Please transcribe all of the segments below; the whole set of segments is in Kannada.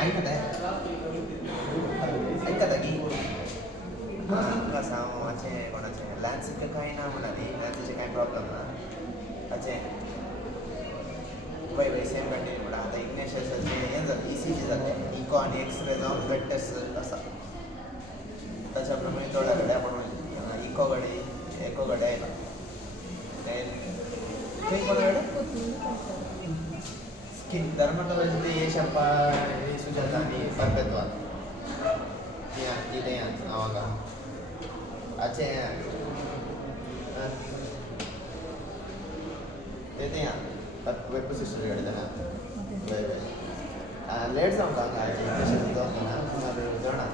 ऐकत आहे ऐकत की हां सांग माझे कोणाचे लॅन्सिक काही ना म्हणाली लॅन्सचे काही प्रॉब्लेम ना अच्छे वय वय सेम कंटिन्यू म्हणा आता इग्नेशियसचे हें जाता ई सी जी जाते इको आणि एक्सरे जावन ब्लड टेस्ट आसा त्याच्या प्रमाणे थोड्या घड्या म्हणून इको घडी एको घड्या येयला खंय कोणा कडेन स्किन डर्माटॉलॉजी ये शंपा ये सुजाता आणि परपेत्वा ಇದೆ ಆವಾಗ ಆಚೆ ಇದೆಯಾ ವೆಬ್ ಸಿಸ್ಟರ್ ಹೇಳಿದಾನ ಲೇಟ್ जाऊन का आचे इंग्लिश तो ना हमारे जाना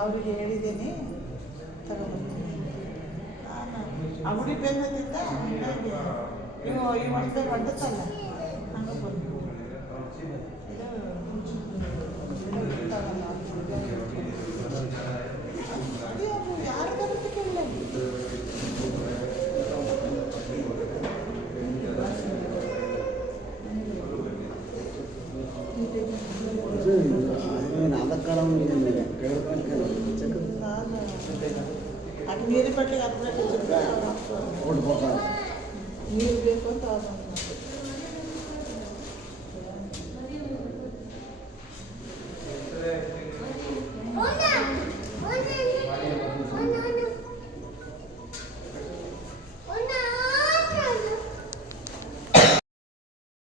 ಅವರಿಗೆ ಹೇಳಿದ್ದೀನಿ ತಗೊಂಡ್ಬರ್ತೀನಿ ಆ ಹುಡಿ ಬೆಂದಿದ್ದ ನೀವು ಈ ವರ್ಷದಲ್ಲಿ ಹೊಡ್ದತ್ತಲ್ಲ ಹಂಗೆ ಬಂದು ಯಾರು ಬರುತ್ತೆ ಕೇಳಿಲ್ಲ ಅದು ನೀರು ಪಟ್ಟಿಗೆ ಅದು ಬೇಕು ನೀರು ಬೇಕು ಅಂತ